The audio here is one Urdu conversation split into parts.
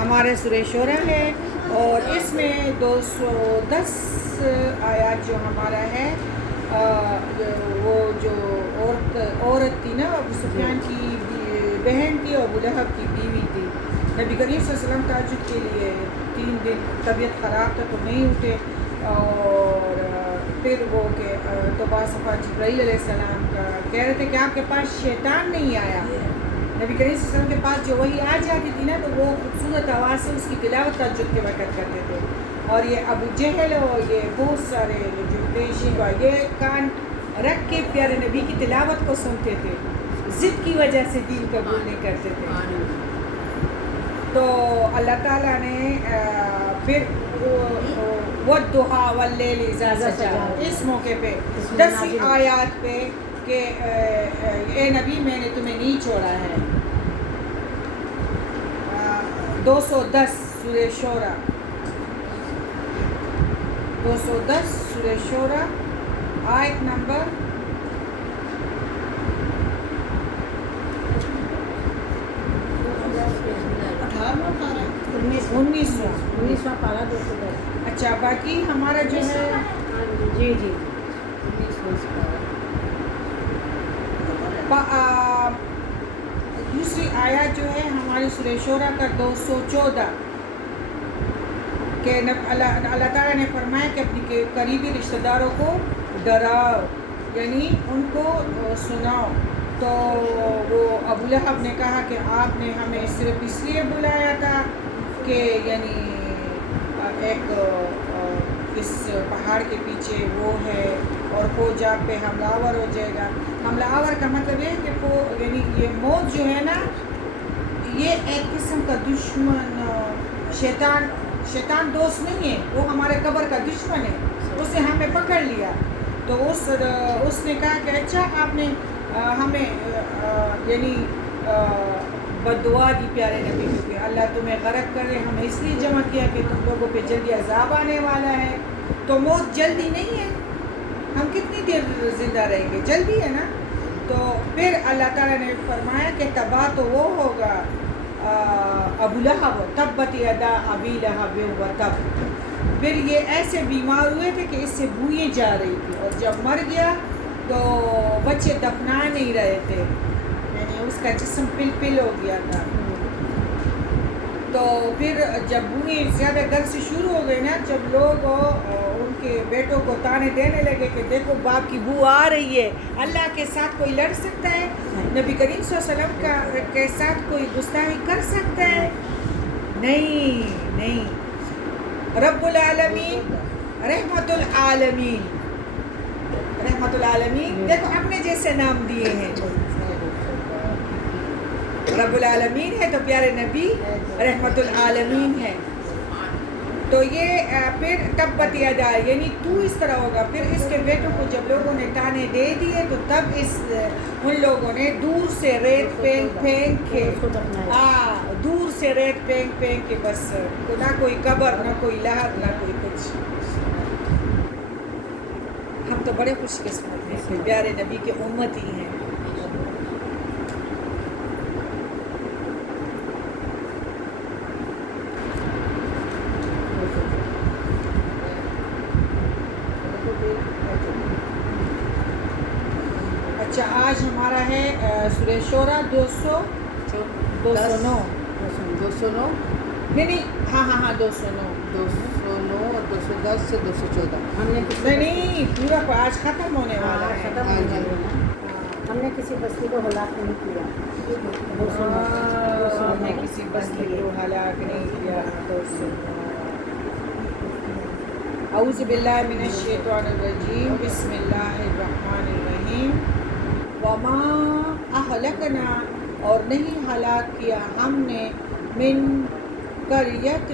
ہمارے سورہ شورہ ہے اور اس میں 210 آیات جو ہمارا ہے وہ جو عورت تھی نا ابو سفیان کی بہن تھی اور ابو لہب کی بیوی تھی. نبی کریم صلی اللہ علیہ وسلم تہجد کے لیے 3 دن طبیعت خراب تھا تو نہیں اٹھے اور پھر وہ کہ تو باصفا جبرائیل علیہ السلام کا کہہ رہے تھے کہ آپ کے پاس شیطان نہیں آیا. نبی کریم صلی اللہ علیہ وسلم کے پاس جو وہی آ جاتی تھی نا تو وہ خوبصورت آواز سے اس کی تلاوت تہجد کے وقت کرتے تھے. اور یہ ابو جہل اور یہ بہت سارے جو پیشی کا یہ کان رکھ کے پیارے نبی کی تلاوت کو سنتے تھے, ضد کی وجہ سے دین قبول نہیں کرتے تھے. تو اللہ تعالیٰ نے پھر وَالضُّحَىٰ وَاللَّيْلِ إِذَا سَجَىٰ اس موقع پہ 10 آیات پہ کہ اے نبی میں نے تمہیں نہیں چھوڑا ہے. 210 سورہ شورہ 210 سورہ شورہ آیت نمبر 19 پارہ 210. اچھا باقی ہمارا جو ہے جی دوسری آیات جو ہے ہماری سورہ شورہ کا 214 کہ اللہ تعالیٰ نے فرمایا کہ اپنی قریبی رشتہ داروں کو ڈراؤ یعنی ان کو سناؤ. تو وہ ابو لہب نے کہا کہ آپ نے ہمیں صرف اس لیے بلایا تھا کہ یعنی ایک اس پہاڑ کے پیچھے وہ ہے اور فوج آپ پہ حملہ آور ہو جائے گا. حملہ آور کا مطلب یہ کہ وہ یعنی یہ موت جو ہے نا یہ ایک قسم کا دشمن شیطان دوست نہیں ہے, وہ ہمارے قبر کا دشمن ہے. اس نے ہمیں پکڑ لیا تو اس نے کہا کہ اچھا آپ نے ہمیں یعنی بد دعا دی پیارے نبی کو کہ اللہ تمہیں غرق کرے. ہمیں اس لیے جمع کیا کہ تم لوگوں پہ جلدی عذاب آنے والا ہے. تو موت جلدی نہیں ہے, ہم کتنی دیر زندہ رہیں گے, جلدی ہے نا. تو پھر اللہ تعالیٰ نے فرمایا کہ تباہ تو وہ ہوگا ابو لہب تبت یدا ابی لہب و تب. پھر یہ ایسے بیمار ہوئے تھے کہ اس سے بوئیں جا رہی تھی اور جب مر گیا تو بچے دفنا نہیں رہے تھے یعنی اس کا جسم پل ہو گیا تھا. تو پھر جب بوئیں زیادہ گھر سے شروع ہو گئی نا, جب لوگ ان کے بیٹوں کو تانے دینے لگے کہ دیکھو باپ کی بو آ رہی ہے, اللہ کے ساتھ کوئی لڑ سکتا ہے؟ نبی کریم صلی اللہ علیہ وسلم کے ساتھ کوئی گستاخی کر سکتا ہے؟ نہیں. رب العالمین رحمت العالمین دیکھو اپنے جیسے نام دیے ہیں. رب العالمین ہے تو پیارے نبی رحمت العالمین ہے. تو یہ پھر تبت یدا یعنی تو اس طرح ہوگا. پھر اس کے بیٹوں کو جب لوگوں نے تانے دے دیے تو تب ان لوگوں نے دور سے ریت پھینک کے دور سے ریت پھینک کے بس نہ کوئی قبر نہ کوئی لحد نہ کوئی کچھ. ہم تو بڑے خوش قسمت ہیں کہ پیارے نبی کے امت ہی ہیں. اچھا آج ہمارا ہے سورہ شورہ 209 نہیں ہاں 209 اور 210 سے 214 ہم نے نہیں پورا آج ختم ہونے والا ہے. ہم نے کسی بستی کو ہلاک نہیں کیا. ہم نے کسی بستی کو ہلاک نہیں کیا. اعوذ باللہ من الشیطان الرجیم بسم اللہ الرحمن الرحیم. وما اہلکنا اور نہیں ہلاک کیا ہم نے من قریۃ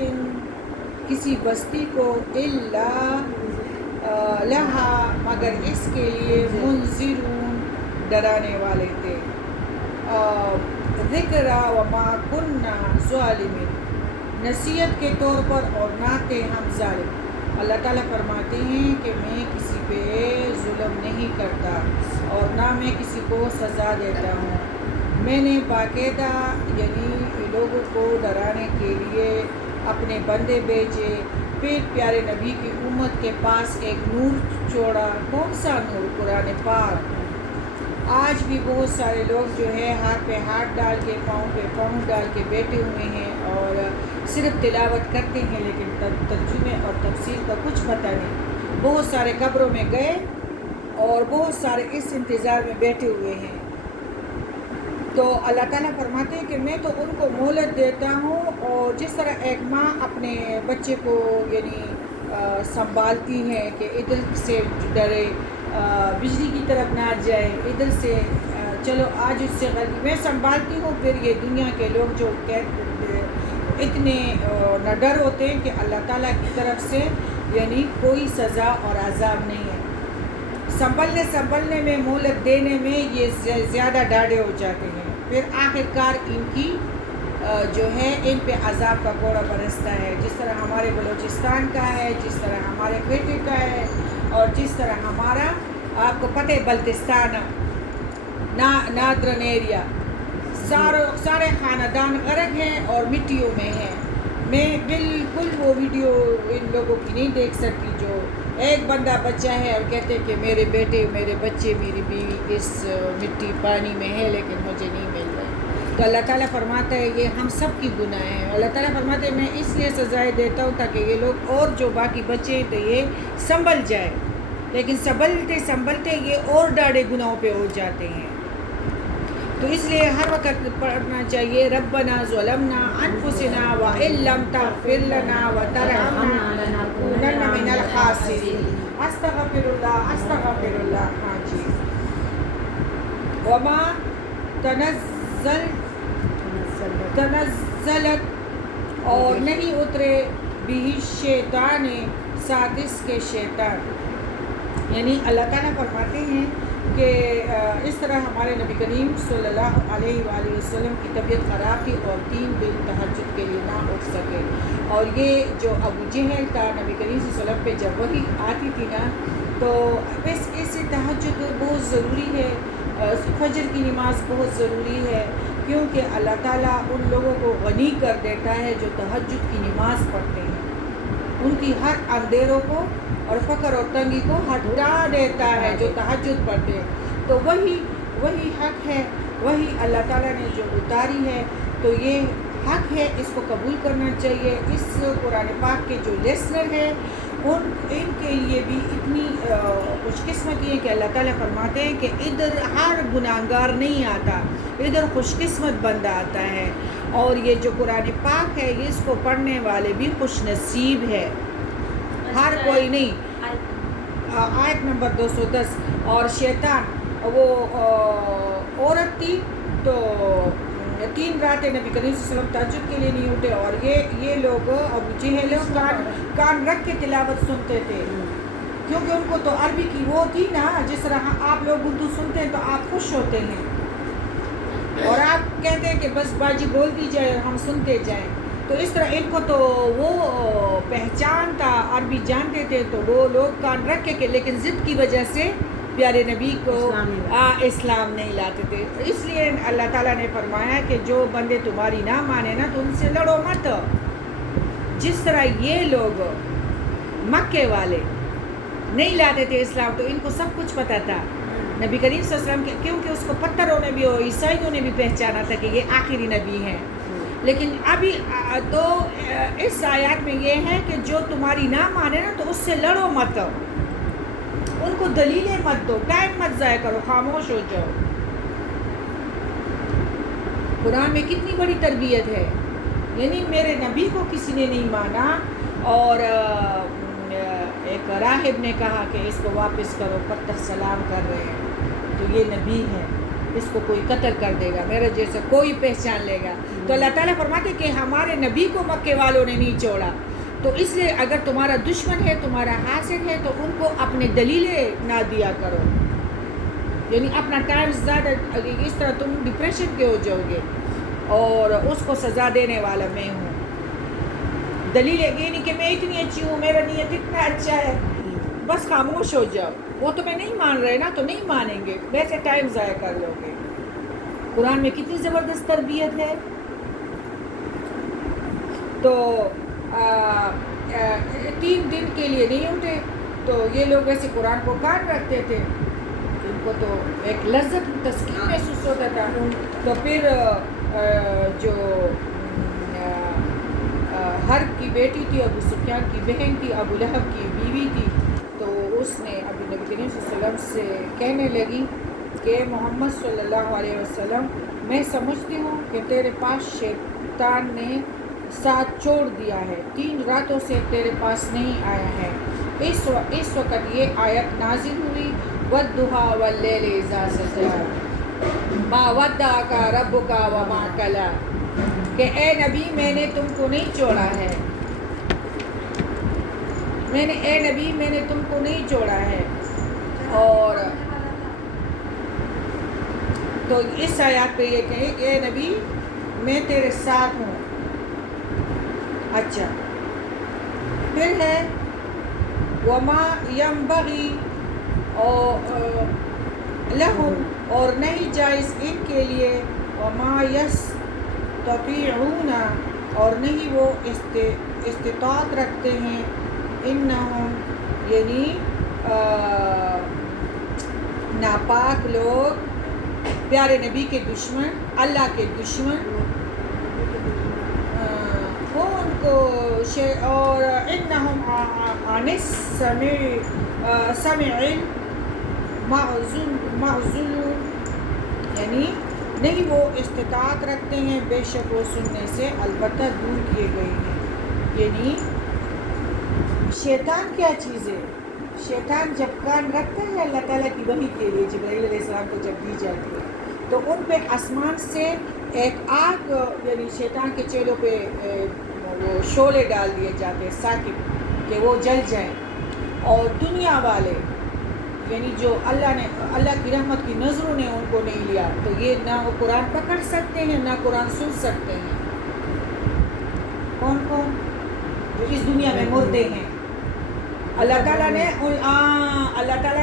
کسی بستی کو الا لہا مگر اس کے لیے منذرون ڈرانے والے تھے. ذکر وما کننا ظالمین نصیحت کے طور پر اور نہ تھے ہم ظالم. اللہ تعالیٰ فرماتے ہیں کہ میں کسی پہ ظلم نہیں کرتا اور نہ میں کسی کو سزا دیتا ہوں. میں نے باقاعدہ یعنی لوگوں کو ڈرانے کے لیے اپنے بندے بھیجے، پھر پیارے نبی کی امت کے پاس ایک نور چھوڑا۔ کون سا نور؟ قرآن پاک۔ آج بھی بہت سارے لوگ جو ہے ہاتھ پہ ہاتھ ڈال کے پاؤں پہ پاؤں ڈال کے بیٹھے ہوئے ہیں اور صرف تلاوت کرتے ہیں، لیکن ترجمے اور تفسیر کا کچھ پتہ نہیں۔ بہت سارے قبروں میں گئے اور بہت سارے اس انتظار میں بیٹھے ہوئے ہیں۔ تو اللہ تعالیٰ فرماتے ہیں کہ میں تو ان کو مہلت دیتا ہوں، اور جس طرح ایک ماں اپنے بچے کو یعنی سنبھالتی ہے کہ ادھر سے ڈرے، بجلی کی طرف نہ جائے، ادھر سے چلو آج اس سے غلطی میں سنبھالتی ہوں، پھر یہ دنیا کے لوگ جو اتنے نہ ڈر ہوتے ہیں کہ اللہ تعالیٰ کی طرف سے یعنی کوئی سزا اور عذاب نہیں ہے۔ سنبھلنے میں مہلت دینے میں یہ زیادہ ڈاڑے ہو جاتے ہیں، پھر آخر کار ان کی جو ہے ان پہ عذاب کا کوڑا برستا ہے، جس طرح ہمارے بلوچستان کا ہے، جس طرح ہمارے خطے کا ہے، اور جس طرح ہمارا آپ کو پتہ ہے بلتستان، نادرن ایریا، سارے خاندان غرق ہیں اور مٹیوں میں ہیں۔ میں بالکل وہ ویڈیو ان لوگوں کی نہیں دیکھ سکتی جو ایک بندہ بچہ ہے اور کہتے ہیں کہ میرے بیٹے، میرے بچے، میری بیوی اس مٹی پانی میں ہے لیکن مجھے نہیں مل رہا۔ تو اللہ تعالیٰ فرماتا ہے یہ ہم سب کی گناہ ہیں۔ اللہ تعالیٰ فرماتے ہیں میں اس لیے سزائیں دیتا ہوں تاکہ یہ لوگ اور جو باقی بچے ہیں تو یہ سنبھل جائے، لیکن سنبھلتے یہ اور ڈاڑے گناہوں پہ ہو جاتے ہیں۔ تو اس لیے ہر وقت پڑھنا چاہیے ربنا ظلمنا انفسنا وان لم تغفر لنا وترحمنا لنکونن من الخاسرین۔ استغفر اللہ۔ ہاں جی۔ وما تنزلت اور نہیں اترے بھی شیطان ساتھ اس کے شیطان، یعنی اللہ تعالیٰ فرماتے ہیں کہ اس طرح ہمارے نبی کریم صلی اللہ علیہ وآلہ وسلم کی طبیعت خراب تھی اور 3 دن تہجد کے لیے نہ اٹھ سکے، اور یہ جو ابو جہل تھا نبی کریم صلی اللہ علیہ وسلم پہ جب وحی آتی تھی نا تو بس اس تہجد بہت ضروری ہے، فجر کی نماز بہت ضروری ہے، کیونکہ اللہ تعالیٰ ان لوگوں کو غنی کر دیتا ہے جو تہجد کی نماز پڑھتے ہیں، ان کی ہر اندھیروں کو اور فقر اور تنگی کو ہٹا دیتا ہے جو تہجد پڑھتے ہیں۔ تو وہی حق ہے، وہی اللہ تعالیٰ نے جو اتاری ہے، تو یہ حق ہے، اس کو قبول کرنا چاہیے۔ اس قرآن پاک کے جو لیسنر ہیں ان کے لیے بھی اتنی خوش قسمتی ہے کہ اللہ تعالیٰ فرماتے ہیں کہ ادھر ہر گناہگار نہیں آتا، ادھر خوش قسمت بندہ آتا ہے، اور یہ جو قرآن پاک ہے اس کو پڑھنے والے بھی خوش نصیب ہے، ہر کوئی نہیں۔ آیت نمبر 210۔ اور شیطان وہ عورت تھی تو 3 راتیں نبی کریم صلی اللہ علیہ وسلم تہجد کے لیے نہیں اٹھے، اور یہ لوگ ابو جہل کان رکھ کے تلاوت سنتے تھے، کیونکہ ان کو تو عربی کی وہ تھی نا، جس طرح آپ لوگ اردو سنتے ہیں تو آپ خوش ہوتے ہیں اور آپ کہتے ہیں کہ بس باجی بول دی جائے اور ہم سنتے جائیں، تو اس طرح ان کو تو وہ پہچان تھا، عربی جانتے تھے، تو وہ لوگ کان رکھ کے لیکن ضد کی وجہ سے پیارے نبی کو اسلام نہیں لاتے تھے۔ اس لیے اللہ تعالیٰ نے فرمایا کہ جو بندے تمہاری نہ مانے نا تو ان سے لڑو مت، جس طرح یہ لوگ مکے والے نہیں لاتے تھے اسلام تو ان کو سب کچھ پتہ تھا نبی کریم صلی اللہ علیہ وسلم کے، کیونکہ اس کو پتھروں نے بھی اور عیسائیوں نے بھی پہچانا تھا کہ یہ آخری نبی ہیں۔ لیکن ابھی تو اس آیات میں یہ ہے کہ جو تمہاری نہ مانے نا تو اس سے لڑو مت، ان کو دلیلیں مت دو، ٹائم مت ضائع کرو، خاموش ہو جاؤ۔ قرآن میں کتنی بڑی تربیت ہے، یعنی میرے نبی کو کسی نے نہیں مانا، اور ایک راہب نے کہا کہ اس کو واپس کرو، پتھر سلام کر رہے ہیں تو یہ نبی ہے، اس کو کوئی قتل کر دے گا، میرے جیسے کوئی پہچان لے گا۔ تو اللہ تعالیٰ فرماتے کہ ہمارے نبی کو مکے والوں نے نہیں چھوڑا، تو اس لیے اگر تمہارا دشمن ہے، تمہارا حاسد ہے، تو ان کو اپنے دلیلیں نہ دیا کرو، یعنی اپنا ٹائم زیادہ، اس طرح تم ڈپریشن کے ہو جاؤ گے، اور اس کو سزا دینے والا میں ہوں۔ دلیلیں یہ نہیں کہ میں اتنی اچھی ہوں، میرا نیت اتنا اچھا ہے، بس خاموش ہو جاؤ، وہ تمہیں نہیں مان رہے نا تو نہیں مانیں گے، ویسے ٹائم ضائع کر لو گے۔ قرآن میں کتنی زبردست تربیت ہے، تو 3 دن کے لیے نہیں اٹھے. تو یہ لوگ ایسے قرآن کو کان رکھتے تھے, ان کو تو ایک لذت تسکین محسوس ہوتا تھا. تو پھر جو حرب کی بیٹی تھی, ابو سفیان کی بہن تھی, ابو لہب کی بیوی تھی, تو اس نے ابھی نبی کریم صلی اللہ علیہ وسلم سے کہنے لگی کہ محمد صلی اللہ علیہ وسلم, میں سمجھتی ہوں کہ تیرے پاس شیطان نے ساتھ چھوڑ دیا ہے, 3 راتوں سے تیرے پاس نہیں آیا ہے. اس وقت یہ آیت نازل ہوئی, وَالضُّحَىٰ وَاللَّيْلِ إِذَا سَجَىٰ مَا وَدَّعَكَ رَبُّكَ وَمَا قَلَىٰ, کہ اے نبی میں نے تم کو نہیں چھوڑا ہے, اے نبی میں نے تم کو نہیں چھوڑا ہے. اور تو اس آیات پہ یہ کہیں کہ اے نبی میں تیرے ساتھ ہوں. اچھا, پھر ہے وما ينبغي لهم, اور نہیں جائز ان کے لیے, وما يستطيعون, اور نہیں وہ استطاعت رکھتے ہیں, انہم یعنی ناپاک لوگ, پیارے نبی کے دشمن, اللہ کے دشمن, وہ ان کو اور انہم عن السمع معزولون, یعنی نہیں وہ استطاعت رکھتے ہیں, بے شک وہ سننے سے البتہ دور کیے گئے ہیں. یعنی شیطان کیا چیز ہے؟ شیطان جب کان رکھتا ہے اللہ تعالیٰ کی وحی کے لیے, جبرائیل علیہ السلام کو جب دی جاتی ہے, تو ان پہ آسمان سے ایک آگ, یعنی شیطان کے چہروں پہ وہ شعلے ڈال دیے جاتے ہیں ساکت, کہ وہ جل جائیں. اور دنیا والے یعنی جو اللہ کی رحمت کی نظروں نے ان کو نہیں لیا, تو یہ نہ وہ قرآن پکڑ سکتے ہیں نہ قرآن سن سکتے ہیں. کون جو اس دنیا میں مردے ہیں, اللہ تعالیٰ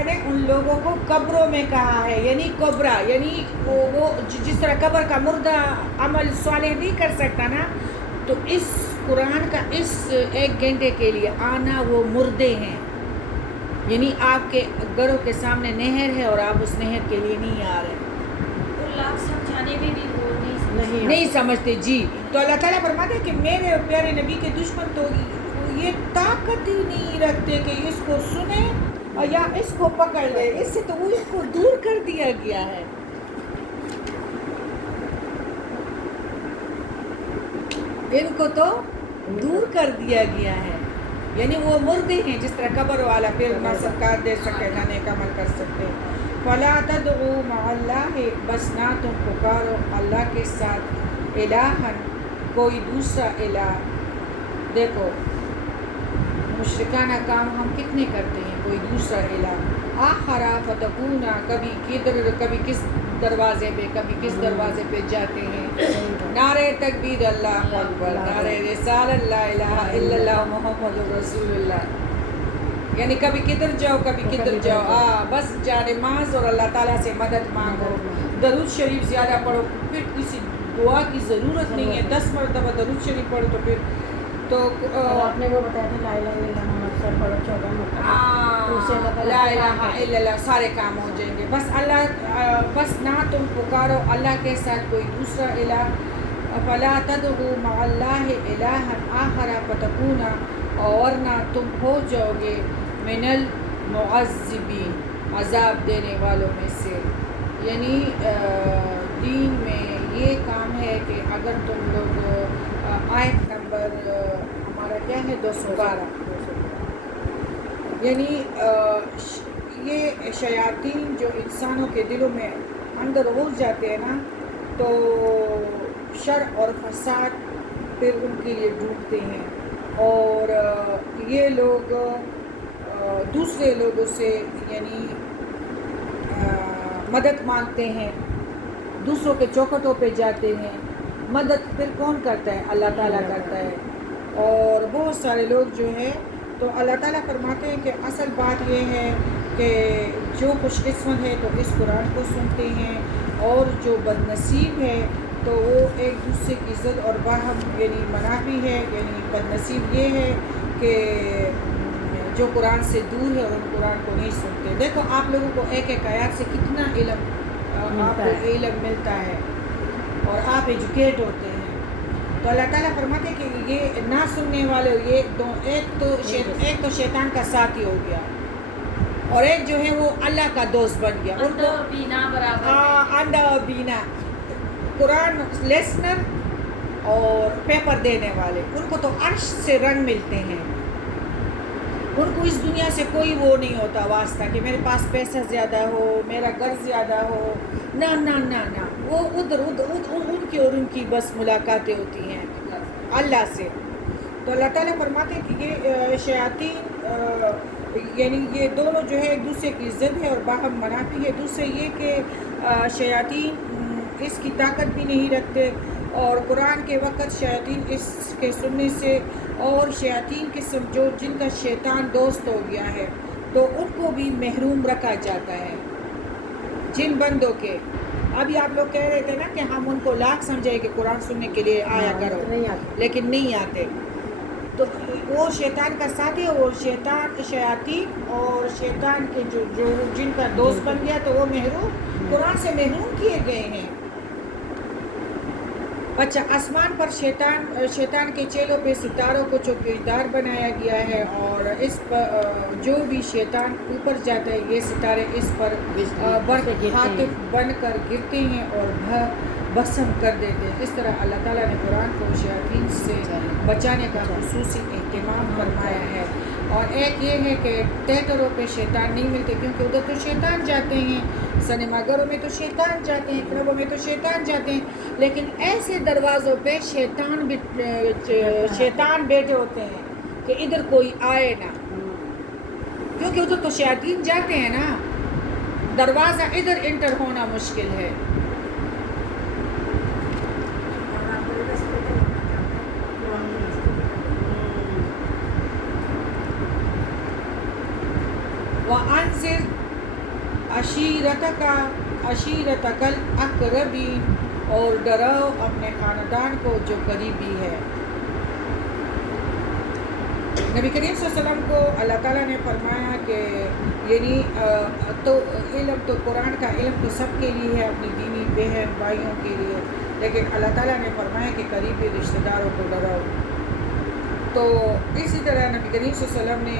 نے ان لوگوں کو قبروں میں کہا ہے, یعنی قبرہ, یعنی وہ جس طرح قبر کا مردہ عمل صالح نہیں کر سکتا نا, تو اس قرآن کا اس 1 گھنٹے کے لیے آنا وہ مردے ہیں. یعنی آپ کے گھروں کے سامنے نہر ہے اور آپ اس نہر کے لیے نہیں آ رہے, اللہ سمجھانے میں بھی وہ نہیں سمجھتے. جی, تو اللہ تعالیٰ فرماتے ہیں کہ میرے پیارے نبی کے دشمن تو یہ طاقت ہی نہیں رکھتے کہ اس کو سنیں یا اس کو پکڑ لے, اس سے تو وہ اس کو دور کر دیا گیا ہے. ان کو تو دور کر دیا گیا ہے, یعنی وہ مردے ہیں, جس طرح قبر والا پھر نہ صدقات دے سکے نہ نیک عمل کر سکتے. فَلَا تَدْعُوا مَعَ اللَّهِ, بس نہ تم پکارو اللہ کے ساتھ الہًا, کوئی دوسرا الہ. دیکھو مشرکانہ کام ہم کتنے کرتے ہیں, کوئی دوسرا الہ. آخرا فتکونا, کبھی کس دروازے پہ کبھی کس دروازے پہ جاتے ہیں. نعرہ تکبیر اللہ اکبر, نعرہ رسالت لا الہ الا اللہ محمد رسول اللہ, یعنی کبھی کدھر جاؤ کبھی کدھر جاؤ, بس جانماز اور اللہ تعالیٰ سے مدد مانگو, درود شریف زیادہ پڑھو, پھر کسی دعا کی ضرورت نہیں ہے, 10 مرتبہ درود شریف پڑھو تو پھر تو آپ نے وہ بتایا تھا لا الہ الا اللہ محمد سر پڑھو 14 مرتبہ, لا الہ الا اللہ, سارے کام ہو جائیں گے. بس نہ تم پکارو اللہ کے ساتھ کوئی دوسرا الہ. فلا تدعوا مع اللہ الہا آخر فتکونا, اور نہ تم ہو جاؤ گے من المعذبین, عذاب دینے والوں میں سے. یعنی دین میں یہ کام ہے کہ اگر تم لوگ آیت نمبر ہمارا کیا ہے 212, یعنی یہ شیاطین جو انسانوں کے دلوں میں اندر گھس جاتے ہیں نا, تو شر اور فساد پھر ان کے لیے ڈھونڈتے ہیں, اور یہ لوگ دوسرے لوگوں سے یعنی مدد مانگتے ہیں, دوسروں کے چوکھٹوں پہ جاتے ہیں. مدد پھر کون کرتا ہے؟ اللہ تعالیٰ کرتا ہے. اور بہت سارے لوگ جو ہے, تو اللہ تعالیٰ فرماتے ہیں کہ اصل بات یہ ہے کہ جو خوش قسمت ہے تو اس قرآن کو سنتے ہیں, اور جو بد نصیب ہے تو وہ ایک دوسرے کی عزت اور باہم یعنی منافی ہے. یعنی بدنصیب یہ ہے کہ جو قرآن سے دور ہے اور ان قرآن کو نہیں سنتے. دیکھو آپ لوگوں کو ایک ایک آیات سے کتنا علم آپ کو علم ملتا ہے اور آپ ایجوکیٹ ہوتے ہیں. تو اللہ تعالیٰ فرماتے ہیں کہ یہ نہ سننے والے ایک تو شیطان کا ساتھی ہو گیا اور ایک جو ہے وہ اللہ کا دوست بن گیا. ان کو بینا برابر انڈا اور بینا قرآن لیسنر اور پیپر دینے والے ان کو تو عرش سے رنگ ملتے ہیں. ان کو اس دنیا سے کوئی وہ نہیں ہوتا واسطہ کہ میرے پاس پیسہ زیادہ ہو, میرا گھر زیادہ ہو. نہ نہ نہ نہ, وہ ادھر ان کی اور ان کی بس ملاقاتیں ہوتی ہیں اللہ سے. تو اللہ تعالیٰ فرماتے ہیں کہ یہ شیاطین یعنی یہ دونوں جو ہے ایک دوسرے کی عزت ہے اور باہم منافی ہے. دوسرے یہ کہ شیاطین اس کی طاقت بھی نہیں رکھتے اور قرآن کے وقت شیاطین اس کے سننے سے اور شیاطین قسم جو جن کا شیطان دوست ہو گیا ہے تو ان کو بھی محروم رکھا جاتا ہے جن بندوں کے. ابھی آپ لوگ کہہ رہے تھے نا کہ ہم ان کو لاکھ سمجھے کہ قرآن سننے کے لیے آیا کرو, لیکن نہیں آتے. تو وہ شیطان کا ساتھی ہے, وہ شیاطین اور شیطان کے جو جن کا دوست بن گیا تو وہ قرآن سے محروم کیے گئے ہیں. اچھا, آسمان پر شیطان کے چیلوں پہ ستاروں کو چوکیدار بنایا گیا ہے اور اس پر جو بھی شیطان اوپر جاتا ہے یہ ستارے اس پر برخاتف بن کر گرتے ہیں اور بسم کر دیتے ہیں. اس طرح اللہ تعالیٰ نے قرآن کو شیاطین سے بچانے کا خصوصی اہتمام فرمایا ہے. اور ایک یہ ہے کہ تھیٹروں پہ شیطان نہیں ملتے کیونکہ ادھر تو شیطان جاتے ہیں, سنیما گھروں میں تو شیطان جاتے ہیں, کلبوں میں تو شیطان جاتے ہیں, لیکن ایسے دروازوں پہ شیطان بیٹھے ہوتے ہیں کہ ادھر کوئی آئے نہ, کیونکہ ادھر تو شیاطین جاتے ہیں نا, دروازہ ادھر انٹر ہونا مشکل ہے. وَأَنذِرْ عَشِيرَتَكَ الْأَقْرَبِينَ, اور ڈراؤ اپنے خاندان کو جو قریبی ہے. نبی کریم صلی اللہ علیہ وسلم کو اللہ تعالیٰ نے فرمایا کہ یعنی تو علم تو قرآن کا علم تو سب کے لیے ہے, اپنی دینی بہن بھائیوں کے لیے, لیکن اللہ تعالیٰ نے فرمایا کہ قریبی رشتہ داروں کو ڈراؤ. تو اسی طرح نبی کریم صلی اللہ علیہ وسلم نے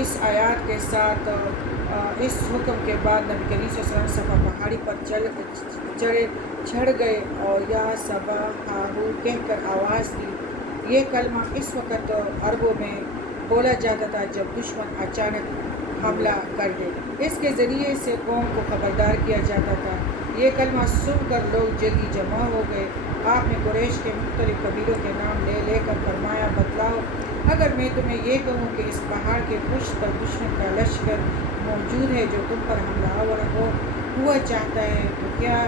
اس آیات کے ساتھ اس حکم کے بعد نبی کریم صلی اللہ علیہ وسلم صفا پہاڑی پر چڑھ گئے اور یا صبا ہاہو کہہ کر آواز دی. یہ کلمہ اس وقت عربوں میں بولا جاتا تھا جب دشمن اچانک حملہ کر دے. اس کے ذریعے سے قوم کو خبردار کیا جاتا تھا. یہ کلمہ سن کر لوگ جلدی جمع ہو گئے. آپ نے قریش کے مختلف قبیلوں کے نام لے کر فرمایا, بتلاؤ اگر میں تمہیں یہ کہوں کہ اس پہاڑ کے پشت پر دشمن کا لشکر موجود ہے جو تم پر حملہ آور ہوا چاہتا ہے تو کیا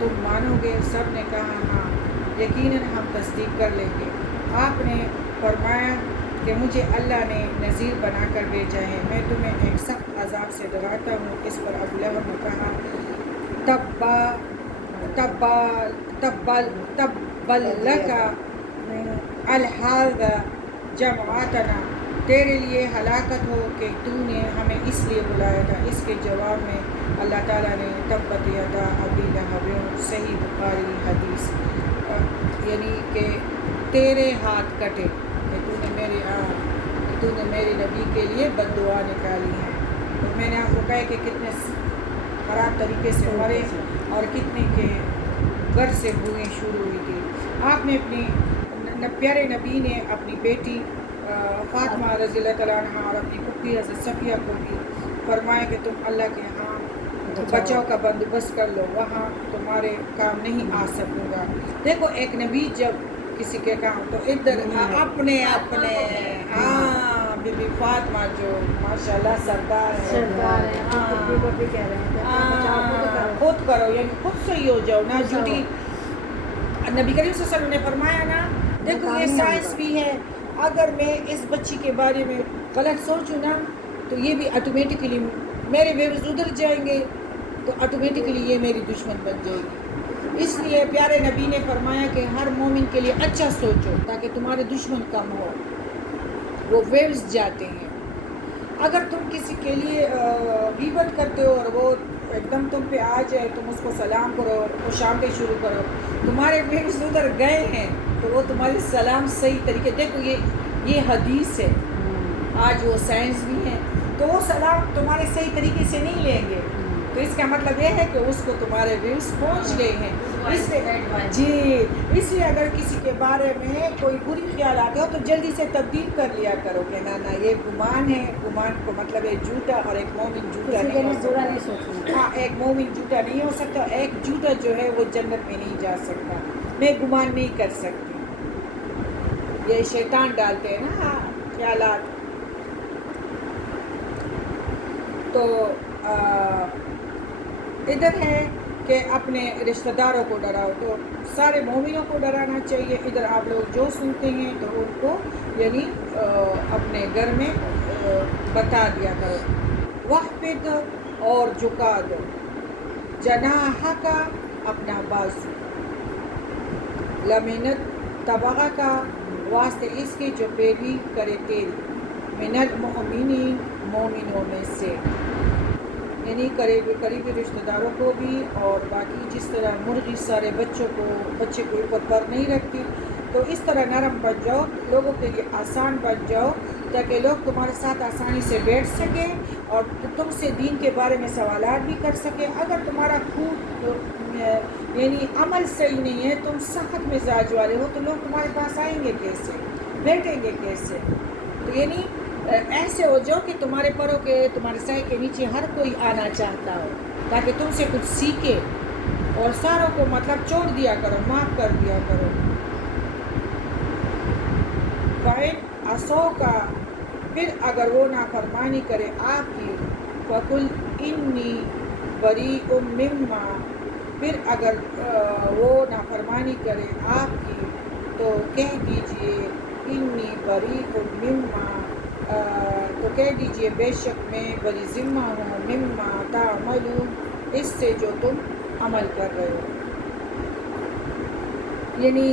تم مانو گے؟ سب نے کہا ہاں, یقیناً ہم تصدیق کر لیں گے. آپ نے فرمایا کہ مجھے اللہ نے نذیر بنا کر بھیجا ہے, میں تمہیں ایک سخت عذاب سے ڈراتا ہوں. اس پر ابو لہب نے کہا تبا لک الہذا جمعتنا, تیرے لیے ہلاکت ہو کہ تو نے ہمیں اس لیے بلایا تھا. اس کے جواب میں اللہ تعالیٰ نے تبت یدا ابی لہب, صحیح بخاری حدیث, یعنی کہ تیرے ہاتھ کٹے کہ تو نے میرے نبی کے لیے بد دعا نکالی ہے. تو میں نے آپ کو کہا کہ کتنے خراب طریقے سے مرے اور کتنے کے گھر سے بوئیں شروع ہوئی تھی. آپ نے اپنی پیارے نبی نے اپنی بیٹی فاطمہ رضی اللہ تعالیٰ عنہ اور اپنی پھپھی حضرت صفیہ کو بھی فرمایا کہ تم اللہ کے ہاں بچاؤ کا بندوبست کر لو, وہاں تمہارے کام نہیں آ سکوں گا. دیکھو ایک نبی جب کسی کے کام تو ادھر اپنے ہاں بی بی فاطمہ جو ماشاءاللہ سردار ہے, خود کرو یعنی خود صحیح ہو جاؤ نا جھوٹی. نبی کریم صلی اللہ علیہ وسلم نے فرمایا نا, دیکھو یہ سائنس بھی ہے, اگر میں اس بچی کے بارے میں غلط سوچوں نا تو یہ بھی آٹومیٹکلی میرے ویوز ادھر جائیں گے تو آٹومیٹکلی یہ میری دشمن بن جائے گی. اس لیے پیارے نبی نے فرمایا کہ ہر مومن کے لیے اچھا سوچو تاکہ تمہارے دشمن کم ہو، وہ ویوز جاتے ہیں۔ اگر تم کسی کے لیے غیبت کرتے ہو اور وہ ایک دم تم پہ آ جائے، تم اس کو سلام کرو، خوش آمدید شروع کرو، تمہارے ویوز ادھر گئے ہیں تو وہ تمہارے سلام صحیح طریقے، دیکھو یہ حدیث ہے، آج وہ سائنس بھی ہے، تو وہ سلام تمہارے صحیح طریقے سے نہیں لیں گے، تو اس کا مطلب یہ ہے کہ اس کو تمہارے ویوز پہنچ گئے ہیں۔ اس لیے اگر کسی کے بارے میں کوئی بری خیال آتے ہو تو جلدی سے تبدیل کر لیا کرو کہ نہ یہ گمان ہے، گمان کو مطلب ہے جھوٹا، اور ایک مومن جھوٹا نہیں ہو سکتا۔ ہاں، ایک مومن جھوٹا نہیں ہو سکتا، ایک جھوٹا جو ہے وہ جنت میں نہیں جا سکتا۔ میں گمان نہیں کر سکتی، یہ شیطان ڈالتے ہیں نا خیالات۔ تو ادھر ہے کہ اپنے رشتہ داروں کو ڈراؤ، تو سارے مومنوں کو ڈرانا چاہیے۔ ادھر آپ لوگ جو سنتے ہیں تو ان کو یعنی اپنے گھر میں بتا دیا کرو۔ وحفظ، اور جھکا دو، جناح کا، اپنا بازو، لمنت تبغہ کا، واسطے اس کے جو پیروی کرے تیری، من المؤمنین، مومنوں میں سے، یعنی قریبی رشتہ داروں کو بھی، اور باقی جس طرح مرغی سارے بچے کے اوپر پر نہیں رکھتی، تو اس طرح نرم بن جاؤ، لوگوں کے لیے آسان بن جاؤ، تاکہ لوگ تمہارے ساتھ آسانی سے بیٹھ سکیں اور تم سے دین کے بارے میں سوالات بھی کر سکیں۔ اگر تمہارا خود یعنی عمل صحیح نہیں ہے، تم سخت مزاج والے ہو، تو لوگ تمہارے پاس آئیں گے کیسے، بیٹھیں گے کیسے؟ تو یعنی ایسے ہو جاؤ کہ تمہارے پروں کے، تمہارے سائے کے نیچے ہر کوئی آنا چاہتا ہو، تاکہ تم سے کچھ سیکھے، اور ساروں کو مطلب چھوڑ دیا کرو، معاف کر دیا کرو۔ فَإِنْ عَصَوْكَ، پھر اگر وہ نافرمانی کرے آپ کی، فَقُلْ إِنِّي بَرِيءٌ مِّمَّا، پھر اگر وہ نافرمانی کرے آپ کی تو کہہ دیجئے انی بریء مما، تو کہہ دیجئے بے شک میں بری ذمہ ہوں، مما تعملون، اس سے جو تم عمل کر رہے ہو۔ یعنی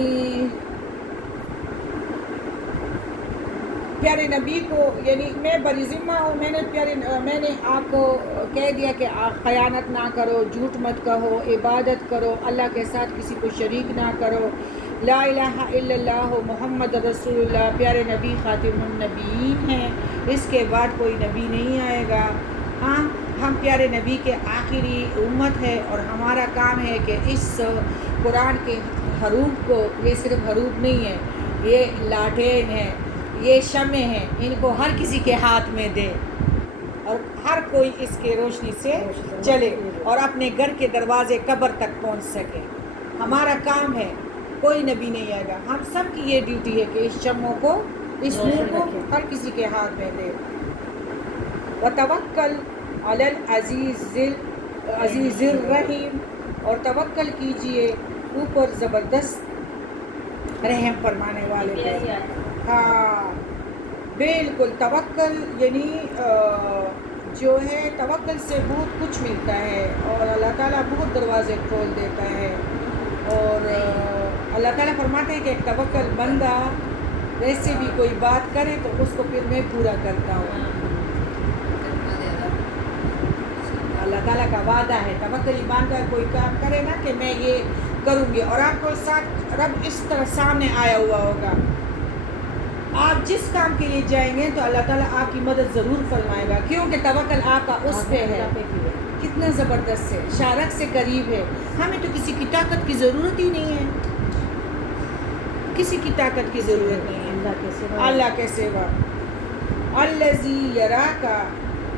پیارے نبی کو، یعنی میں بری ذمہ ہوں، میں نے آپ کو کہہ دیا کہ آپ خیانت نہ کرو، جھوٹ مت کہو، عبادت کرو، اللہ کے ساتھ کسی کو شریک نہ کرو، لا الہ الا اللہ محمد رسول اللہ، پیارے نبی خاتم النبیین ہیں، اس کے بعد کوئی نبی نہیں آئے گا۔ ہاں، ہم پیارے نبی کے آخری امت ہے، اور ہمارا کام ہے کہ اس قرآن کے حروف کو، یہ صرف حروف نہیں ہے، یہ لاٹین ہے، یہ شمع ہیں، ان کو ہر کسی کے ہاتھ میں دے اور ہر کوئی اس کے روشنی سے چلے اور اپنے گھر کے دروازے قبر تک پہنچ سکے۔ ہمارا کام ہے، کوئی نبی نہیں آئے گا، ہم سب کی یہ ڈیوٹی ہے کہ اس شمع کو، اس نور کو ہر کسی کے ہاتھ میں دے۔ وَتَوَكَّلْ عَلَى الْعَزِيزِ الرَّحِيمِ، اور توکل کیجئے اوپر زبردست رحم فرمانے والے پہ۔ ہاں بالکل، توکل یعنی جو ہے، توکل سے بہت کچھ ملتا ہے، اور اللہ تعالیٰ بہت دروازے کھول دیتا ہے، اور اللہ تعالیٰ فرماتے ہیں کہ ایک توکل بندہ ویسے بھی کوئی بات کرے تو اس کو پھر میں پورا کرتا ہوں۔ اللہ تعالیٰ کا وعدہ ہے، توکل ایمان کا کوئی کام کرے نا کہ میں یہ کروں گی، اور آپ کو ساتھ رب اس طرح سامنے آیا ہوا ہوگا، آپ جس کام کے لیے جائیں گے تو اللہ تعالیٰ آپ کی مدد ضرور فرمائے گا، کیونکہ توکل آپ کا اس پہ ہے۔ کتنا زبردست ہے، شارک سے قریب ہے، ہمیں تو کسی کی طاقت کی ضرورت ہی نہیں ہے، کسی کی طاقت کی ضرورت نہیں ہے اللہ کے سوا۔ الذی یراک،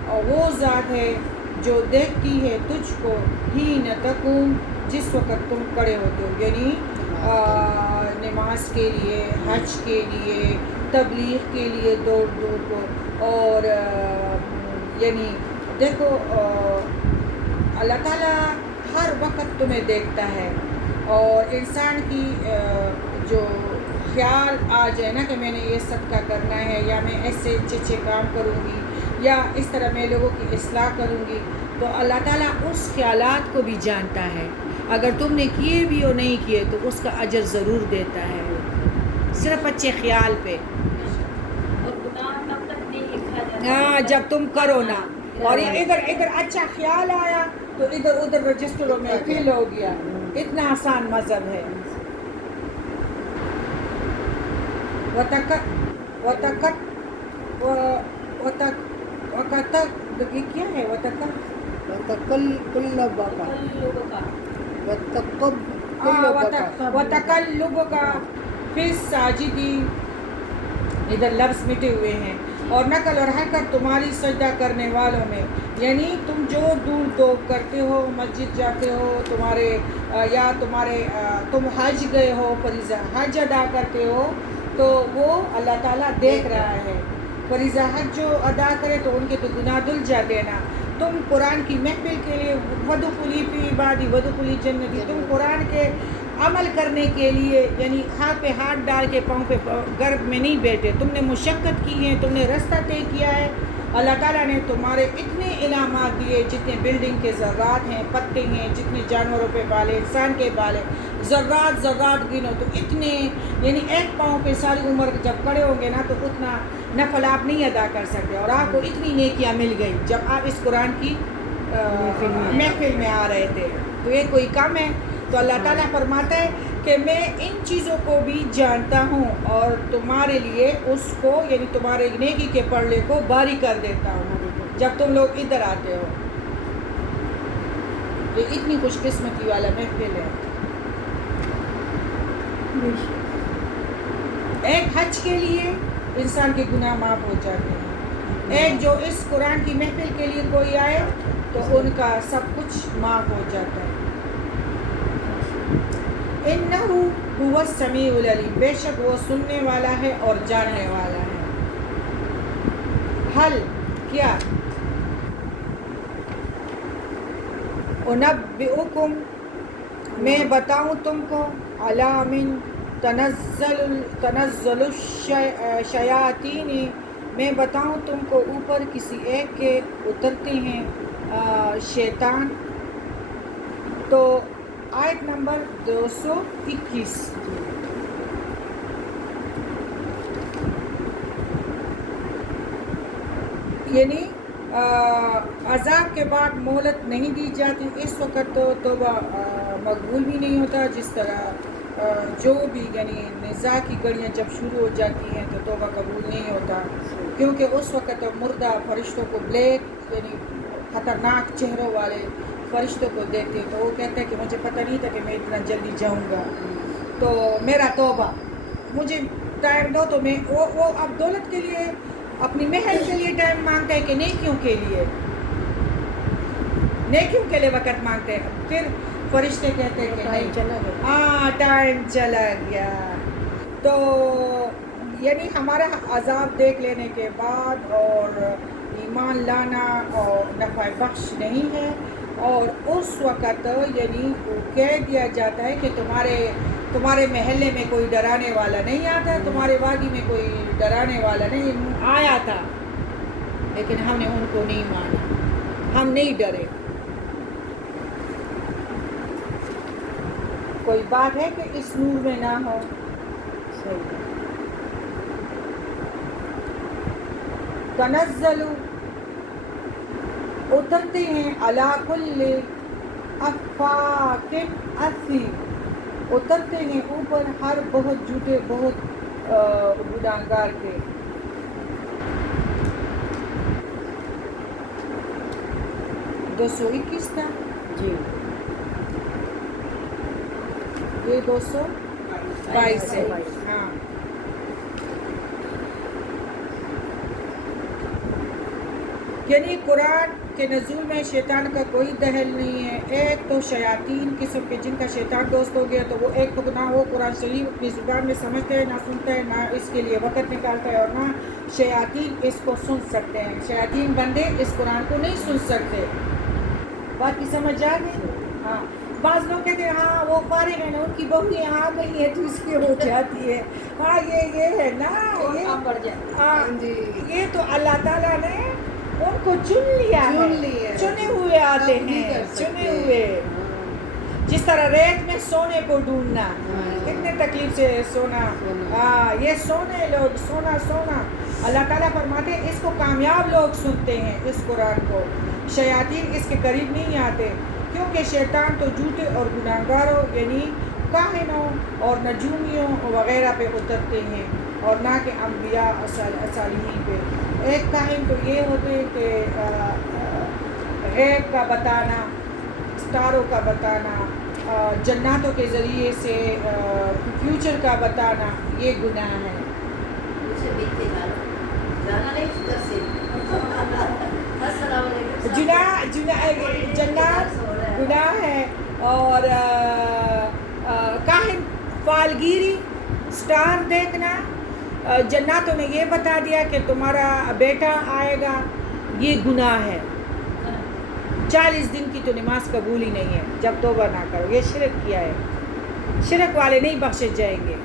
اور وہ ذات ہے جو دیکھتی ہے تجھ کو، حین تقوم، جس وقت تم کھڑے ہوتے ہو، یعنی نماز کے لیے، حج کے لیے، تبلیغ کے لیے دور دور کو، اور یعنی دیکھو اللہ تعالیٰ ہر وقت تمہیں دیکھتا ہے، اور انسان کی جو خیال آ جائے نا کہ میں نے یہ صدقہ کرنا ہے، یا میں ایسے اچھے کام کروں گی، یا اس طرح میں لوگوں کی اصلاح کروں گی، تو اللہ تعالیٰ اس خیالات کو بھی جانتا ہے، اگر تم نے کیے بھی اور نہیں کیے تو اس کا اجر ضرور دیتا ہے، صرف اچھے خیال پہ. اور گناہ تب تک نہیں لکھا جاتا ہاں جب تم کرو نا، اور یہ ادھر اچھا خیال آیا تو ادھر رجسٹروں میں فل ہو گیا. اتنا آسان مذہب ہے. یہ کیا ہے؟ وَتَقَلُّبُكَ فِي السَّاجِدِينَ، ادھر لفظ مٹے ہوئے ہیں. اور نقل اور حرکت تمہاری سجدہ کرنے والوں میں، یعنی تم جو دور دوب کرتے ہو، مسجد جاتے ہو، تم حج گئے ہو، فریضہ حج ادا کرتے ہو، تو وہ اللہ تعالیٰ دیکھ رہا ہے. فریضہ حج جو ادا کرے تو ان کے تو گناہ دھل جاتے ہیں نا. تم قرآن کی محفل کے لیے وَدُخُلِي فِي عِبَادِي وَادْخُلِي جَنَّتِي، تم قرآن کے عمل کرنے کے لیے یعنی ہاتھ پہ ہاتھ ڈال کے پاؤں پہ گرب میں نہیں بیٹھے. تم نے مشقت کی ہے، تم نے رستہ طے کیا ہے. اللہ تعالیٰ نے تمہارے اتنے انعامات دیے، جتنے بلڈنگ کے ذرات ہیں، پتے ہیں، جتنے جانوروں پہ بالے، انسان کے بالے، ذرات گنو تو اتنے، یعنی ایک پاؤں پہ ساری عمر جب کھڑے ہوں گے نا تو اتنا نفل آپ نہیں ادا کر سکتے. اور آپ کو اتنی نیکیاں مل گئی جب آپ اس قرآن کی محفل میں آ رہے تھے. تو یہ کوئی کم ہے؟ تو اللہ تعالیٰ فرماتا ہے کہ میں ان چیزوں کو بھی جانتا ہوں اور تمہارے لیے اس کو یعنی تمہارے نیکی کے پڑھنے کو باری کر دیتا ہوں جب تم لوگ ادھر آتے ہو. یہ اتنی خوش قسمتی والا محفل ہے. ایک حج کے لیے انسان کے گناہ معاف ہو جاتے ہیں. ایک جو اس قرآن کی محفل کے لیے کوئی آئے تو ان کا سب کچھ معاف ہو جاتا ہے. اِنَّهُ هُوَ السَّمِيعُ الْعَلِيمُ، بے شک وہ سننے والا ہے اور جاننے والا ہے. حل کیا؟ اُنَبِّئُكُمْ، میں بتاؤں تم کو، عَلَىٰ مِن تنزل الشیاطین، میں بتاؤں تم کو اوپر کسی ایک کے اترتے ہیں شیطان. تو آیت نمبر 221. یعنی عذاب کے بعد مہلت نہیں دی جاتی. اس وقت تو توبہ مقبول بھی نہیں ہوتا. جس طرح جو بھی یعنی نزاع کی گھڑیاں جب شروع ہو جاتی ہیں تو توبہ قبول نہیں ہوتا، کیونکہ اس وقت مردہ فرشتوں کو بلیک یعنی خطرناک چہروں والے فرشتوں کو دیکھتے تو وہ کہتے ہیں کہ مجھے پتہ نہیں تھا کہ میں اتنا جلدی جاؤں گا، تو میرا توبہ مجھے ٹائم دو. تو میں وہ اب دولت کے لیے اپنی محل کے لیے ٹائم مانگتا ہے کہ نیکیوں کے لیے وقت مانگتے ہیں. پھر فرشتے کہتے ہیں کہ نہیں، ہاں ٹائم چلا گیا. تو یعنی ہمارا عذاب دیکھ لینے کے بعد اور ایمان لانا اور نفع بخش نہیں ہے. اور اس وقت یعنی کہہ دیا جاتا ہے کہ تمہارے محلے میں کوئی ڈرانے والا نہیں آتا، تمہارے وادی میں کوئی ڈرانے والا نہیں آیا تھا، لیکن ہم نے ان کو نہیں مانا، ہم نہیں ڈرے. کوئی بات ہے کہ اس نور میں نہ ہو؟ تنزل، اترتے ہیں، علی کل افاک اثیم، اترتے ہیں اوپر ہر بہت جھوٹے بہت گناہگار کے. 221 تھا جی، یہ 222 ہے. ہاں، یعنی قرآن کے نزول میں شیطان کا کوئی دخل نہیں ہے. ایک تو شیاطین قسم کے جن کا شیطان دوست ہو گیا تو وہ ایک تو نہ وہ قرآن شریف اپنی زبان میں سمجھتا ہے، نہ سنتا ہے، نہ اس کے لیے وقت نکالتا ہے، اور نہ شیاطین اس کو سن سکتے ہیں. شیاطین بندے اس قرآن کو نہیں سن سکتے. بات کی سمجھ آ گئی؟ ہاں. بعض لوگ کہتے ہیں ہاں وہ فارغ ہے نا، ان کی بہو یہاں آ گئی ہے تو اس لیے ہو جاتی ہے. ہاں یہ ہے نا، یہ تو اللہ تعالیٰ نے ان کو چن لیا، چنے ہوئے آتے ہیں، چنے ہوئے. جس طرح ریت میں سونے کو ڈھونڈنا، کتنے تکلیف سے سونا، یہ سونے لوگ سونا سونا، اللہ تعالیٰ فرماتے ہیں اس کو کامیاب لوگ سنتے ہیں اس قرآن کو، شیاطین اس کے قریب نہیں آتے، کیونکہ شیطان تو جھوٹے اور گناہگاروں یعنی کاہنوں اور نجومیوں وغیرہ پہ اترتے ہیں، اور نہ کہ انبیاء صالحین پہ۔ ایک کاہن تو یہ ہوتے ہیں کہ غیب کا بتانا، ستاروں کا بتانا، جناتوں کے ذریعے سے فیوچر کا بتانا، یہ گناہ ہے۔ جنات گناہ ہے، اور کاہن فالگیری، سٹار دیکھنا، جناتوں نے یہ بتا دیا کہ تمہارا بیٹا آئے گا، یہ گناہ ہے۔ 40 دن کی تو نماز قبول ہی نہیں ہے جب توبہ نہ کرو، یہ شرک کیا ہے، شرک والے نہیں بخشے جائیں گے۔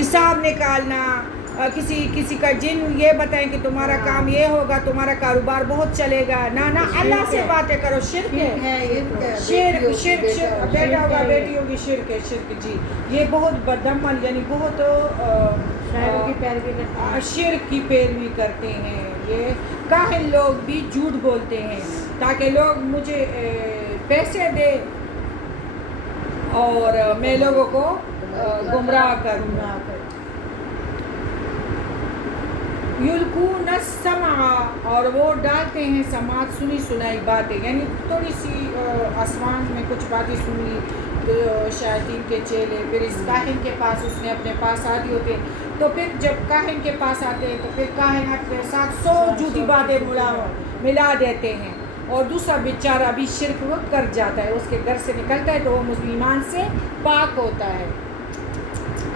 حساب نکالنا، کسی کا جن یہ بتائیں کہ تمہارا کام یہ ہوگا، تمہارا کاروبار بہت چلے گا، نہ اللہ سے باتیں کرو، شرک ہے، شرک بیٹا ہوگا بیٹی ہوگی، شرک ہے، شرک جی، یہ بہت بدعمل یعنی بہت شرک کی پیروی کرتے ہیں۔ یہ کاہن لوگ بھی جھوٹ بولتے ہیں تاکہ لوگ مجھے پیسے دے اور میں لوگوں کو گمراہ کروں۔ یلقون السمع، اور وہ ڈالتے ہیں سماعت، سنی سنائی باتیں، یعنی تھوڑی سی آسمان میں کچھ باتیں سن لی تو شیاطین کے چیلے پھر اس کاہن کے پاس، اس نے اپنے پاس آتی ہوتے، تو پھر جب کاہن کے پاس آتے ہیں تو پھر کاہن اپنے ساتھ 100 جھوٹی باتیں ملا دیتے ہیں، اور دوسرا بیچارہ بھی شرک وہ کر جاتا ہے، اس کے گھر سے نکلتا ہے تو وہ مسلمان سے پاک ہوتا ہے۔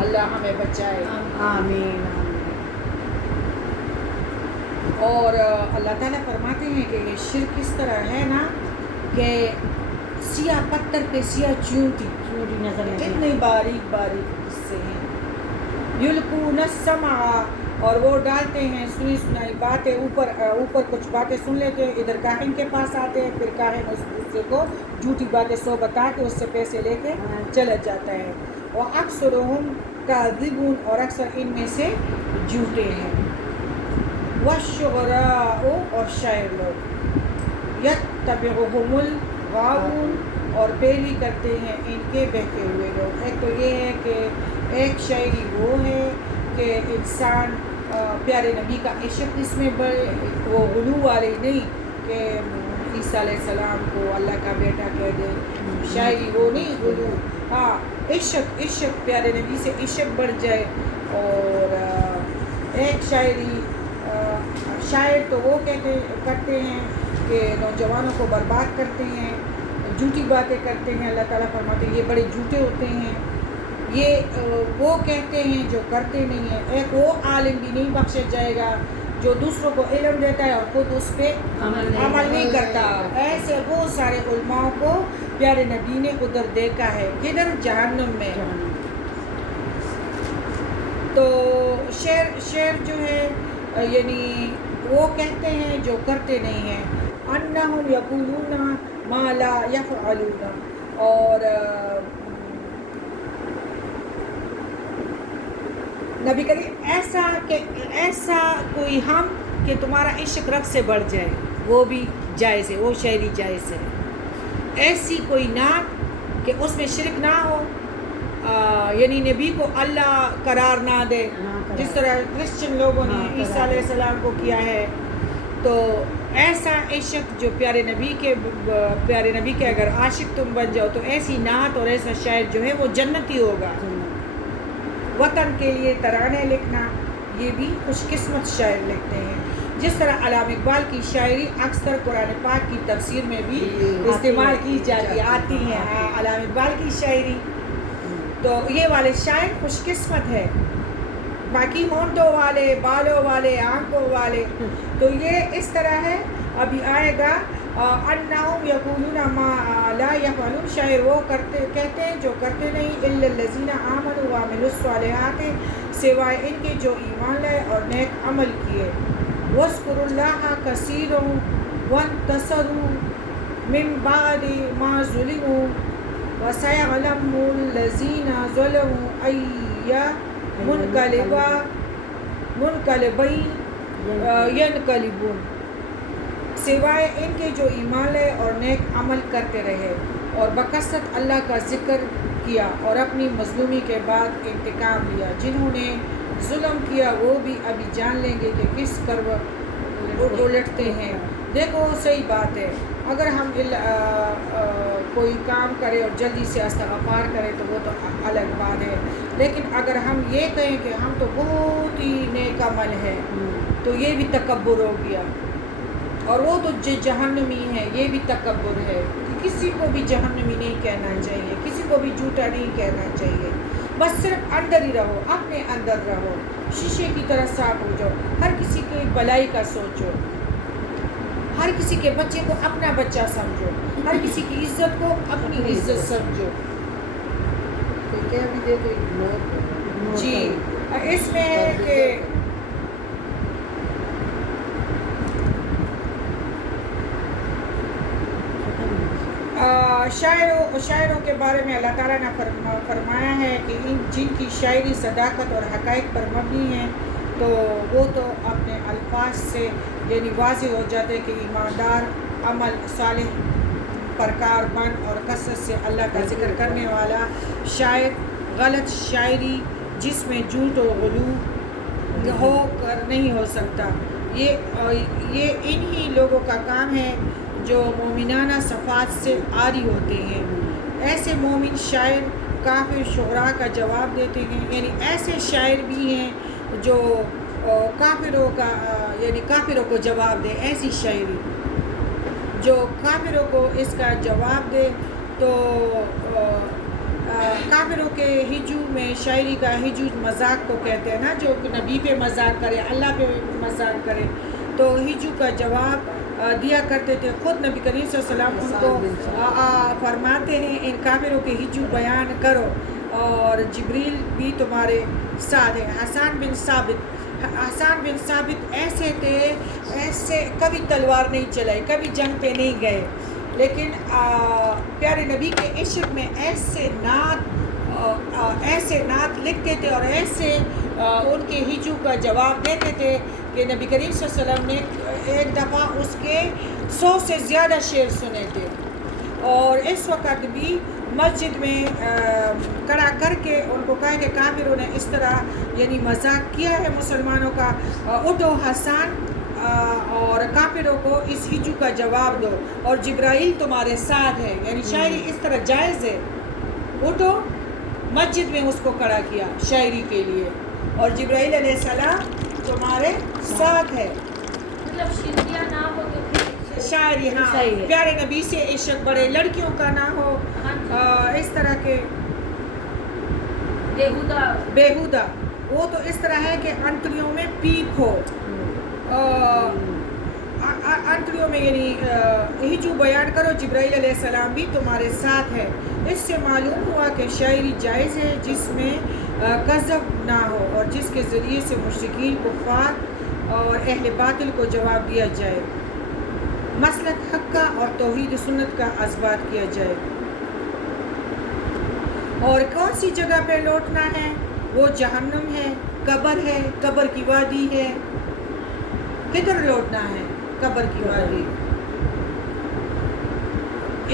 اللہ ہمیں بچائے، آمین۔ اور اللہ تعالیٰ فرماتے ہیں کہ یہ شرک اس طرح ہے نا کہ سیاہ پتھر پہ سیاہ چیونٹی نظر اتنے باریک باریک حصے ہیں۔ یلقون السمع، اور وہ ڈالتے ہیں سنی سنائی باتیں، اوپر کچھ باتیں سن لیتے ہیں، ادھر کاہن کے پاس آتے ہیں، پھر کاہن اس دوسرے کو جھوٹی باتیں 100 بتا کے اس سے پیسے لے کے چلا جاتا ہے۔ وَأَكْثَرُهُمْ كَاذِبُونَ، اور اکثر ان میں سے جھوٹے ہیں۔ وَالشُّعَرَاءُ، اور شاعر لوگ، يَتَّبِعُهُمُ الْغَاوُونَ، اور پیروی کرتے ہیں ان کے بہتے ہوئے لوگ۔ ایک تو یہ ہے کہ ایک شاعری وہ ہے کہ انسان پیارے نبی کا عشق اس میں بڑھے، وہ غلو والے نہیں کہ عیسیٰ علیہ السلام کو اللہ کا بیٹا کہہ دے، شاعری وہ نہیں، غلو، ہاں عشق پیارے نبی سے عشق بڑھ جائے۔ اور ایک شاعر تو وہ کرتے ہیں کہ نوجوانوں کو برباد کرتے ہیں، جھوٹی باتیں کرتے ہیں، اللہ تعالیٰ فرماتے ہیں یہ بڑے جھوٹے ہوتے ہیں، یہ وہ کہتے ہیں جو کرتے نہیں ہیں۔ ایک وہ عالم بھی نہیں بخشا جائے گا جو دوسروں کو علم دیتا ہے اور خود اس پہ عمل نہیں کرتا۔ ایسے بہت سارے علماء کو پیارے نبی نے ادھر دیکھا ہے، کدھر؟ جہنم میں۔ تو شعر جو ہے یعنی وہ کہتے ہیں جو کرتے نہیں ہیں، انہم یقولون ما لا یفعلون، اور نبی کریم ایسا کوئی ہم کہ تمہارا عشق رب سے بڑھ جائے، وہ بھی جائز ہے، وہ شاعری جائز ہے۔ ایسی کوئی نعت کہ اس میں شرک نہ ہو، یعنی نبی کو اللہ قرار نہ دے، جس طرح کرسچن لوگوں نے عیسیٰ علیہ السلام کو کیا ہے۔ تو ایسا عشق جو پیارے نبی کے اگر عاشق تم بن جاؤ تو ایسی نعت اور ایسا شاعر جو ہے وہ جنتی ہوگا۔ وطن کے لیے ترانے لکھنا، یہ بھی خوش قسمت شاعر لکھتے ہیں۔ جس طرح علامہ اقبال کی شاعری اکثر قرآن پاک کی تفسیر میں بھی استعمال کی جاتی آتی ہیں، علامہ اقبال کی شاعری، تو یہ والے شاعر خوش قسمت ہے۔ باقی ہونٹوں والے، بالوں والے، آنکھوں والے، تو یہ اس طرح ہے، ابھی آئے گا انہم یقولون ما لا یفعلون، شاعر وہ کہتے ہیں جو کرتے نہیں، الا الذین آمنوا وعملوا الصالحات، سوائے ان کے جو ایمان لائے اور نیک عمل کیے، واذکروا اللہ کثیرا وانتصروا من بعد ما ظلموا وسيعلم الذين ظلموا أي منقلبين ينقلبون، سوائے ان کے جو ایمان لے اور نیک عمل کرتے رہے اور بکثرت اللہ کا ذکر کیا اور اپنی مظلومی کے بعد انتقام لیا۔ جنہوں نے ظلم کیا وہ بھی ابھی جان لیں گے کہ کس پر وہ الٹتے ہیں۔ دیکھو صحیح بات ہے، اگر ہم کوئی کام کرے اور جلدی سے استغفار کرے تو وہ تو الگ بات ہے، لیکن اگر ہم یہ کہیں کہ ہم تو بہت ہی نیک عمل ہے تو یہ بھی تکبر ہو گیا، اور وہ تو جہنمی ہے، یہ بھی تکبر ہے۔ کسی کو بھی جہنمی نہیں کہنا چاہیے، کسی کو بھی جھوٹا نہیں کہنا چاہیے، بس صرف اندر ہی رہو، اپنے اندر رہو، شیشے کی طرح صاف ہو جاؤ، ہر کسی کی بھلائی کا سوچو، ہر کسی کے بچے کو اپنا بچہ سمجھو، ہر کسی کی عزت کو اپنی عزت سمجھو۔ تو کیا بھی دے تو اگنور کرو۔ جی اس میں ہے کہ شاعروں کے بارے میں اللہ تعالیٰ نے فرمایا ہے کہ جن کی شاعری صداقت اور حقائق پر مبنی ہے تو وہ تو اپنے الفاظ سے یعنی واضح ہو جاتے کہ ایماندار، عمل صالح، پرکار بند اور کثرت سے اللہ کا ذکر کرنے والا شاعر غلط شاعری جس میں جھوٹ و غلو ہو کر نہیں ہو سکتا۔ یہ انہی لوگوں کا کام ہے جو مومنانہ صفات سے عاری ہوتے ہیں۔ ایسے مومن شاعر کافر شعراء کا جواب دیتے ہیں، یعنی ایسے شاعر بھی ہیں جو کافروں کو جواب دے، ایسی شاعری جو کافروں کو اس کا جواب دے۔ تو کافروں کے ہجو میں شاعری کا ہجو مذاق کو کہتے ہیں نا، جو نبی پہ مذاق کرے، اللہ پہ مذاق کرے، تو ہجو کا جواب دیا کرتے تھے۔ خود نبی کریم صلی اللہ علیہ وسلم ان کو فرماتے ہیں ان کافروں کے ہجو بیان کرو، اور جبریل بھی تمہارے ساتھ ہے۔ حسان بن ثابت ایسے تھے، ایسے کبھی تلوار نہیں چلائی، کبھی جنگ پہ نہیں گئے، لیکن پیارے نبی کے عشق میں ایسے نعت لکھتے تھے اور ایسے ان کے ہجو کا جواب دیتے تھے کہ نبی کریم صلی اللہ علیہ وسلم نے ایک دفعہ اس کے 100 سے زیادہ شعر سنے تھے، اور اس وقت بھی مسجد میں کھڑا کر کے ان کو کہا کہ کافروں نے اس طرح یعنی مذاق کیا ہے مسلمانوں کا، اٹھو حسان اور کافروں کو اس ہجو کا جواب دو، اور جبرائیل تمہارے ساتھ ہے، یعنی شاعری اس طرح جائز ہے۔ اٹھو، مسجد میں اس کو کھڑا کیا شاعری کے لیے، اور جبرائیل علیہ السلام تمہارے ساتھ ہے۔ مطلب شرکیاں نہ ہو تو شاعری، ہاں، پیارے نبی سے عشق بڑے، لڑکیوں کا نہ ہو، اس طرح کے بیہودہ، وہ تو اس طرح ہے کہ انتڑیوں میں پیپ ہو، انتڑیوں میں یعنی ہجو بیان کرو، جبرائیل علیہ السلام بھی تمہارے ساتھ ہے۔ اس سے معلوم ہوا کہ شاعری جائز ہے جس میں کذب نہ ہو اور جس کے ذریعے سے مشرکین، کفار اور اہل باطل کو جواب دیا جائے، مسلک حق کا اور توحید سنت کا اثبات کیا جائے۔ اور کون سی جگہ پہ لوٹنا ہے؟ وہ جہنم ہے، قبر ہے، قبر کی وادی ہے۔ کدھر لوٹنا ہے؟ قبر کی وادی۔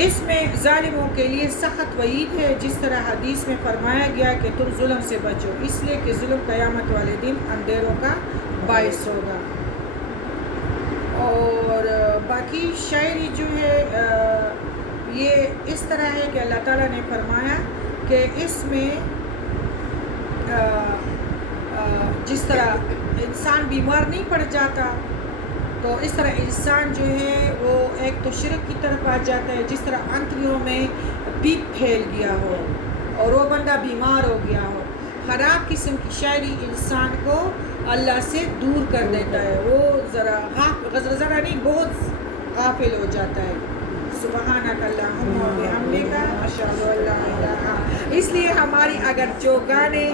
اس میں ظالموں کے لیے سخت وعید ہے، جس طرح حدیث میں فرمایا گیا کہ تم ظلم سے بچو، اس لیے کہ ظلم قیامت والے دن اندھیروں کا باعث ہوگا۔ اور باقی شاعری جو ہے یہ اس طرح ہے کہ اللہ تعالیٰ نے فرمایا کہ اس میں جس طرح انسان بیمار نہیں پڑ جاتا، تو اس طرح انسان جو ہے وہ ایک تو شرک کی طرف آ جاتا ہے، جس طرح انتڑیوں میں پیپ پھیل گیا ہو اور وہ بندہ بیمار ہو گیا ہو۔ خراب قسم کی شاعری انسان کو اللہ سے دور کر دیتا ہے، وہ ذرا نہیں بہت غافل ہو جاتا ہے۔ سبحانک اللہم و بحمدک اشہد ان لا الہ۔ اس لیے ہماری اگر جو گانے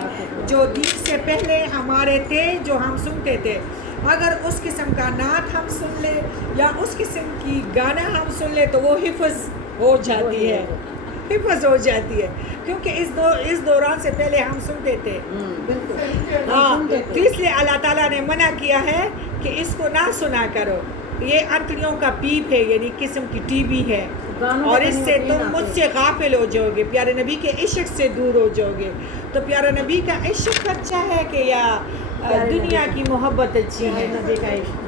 جو دین سے پہلے ہمارے تھے جو ہم سنتے تھے، اگر اس قسم کا نعت ہم سن لیں یا اس قسم کی گانا ہم سن لیں تو وہ حفظ ہو جاتی ہے، حفظ ہو جاتی ہے، کیونکہ اس دوران سے پہلے ہم سنتے تھے. بالکل ہاں، تو اس لیے اللہ تعالیٰ نے منع کیا ہے کہ اس کو نہ سنا کرو، یہ انتڑیوں کا پیپ ہے، یعنی قسم کی ٹی بی ہے، اور اس سے تم مجھ سے غافل ہو جاؤ گے، پیارے نبی کے عشق سے دور ہو جاؤ گے. تو پیارے نبی کا عشق اچھا ہے کہ یا دنیا کی محبت اچھی ہے؟ نبی کا عشق.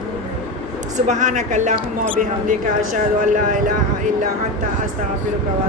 سبحانک اللہم و بحمدک اشہد ان لا الہ الا انت استغفرک و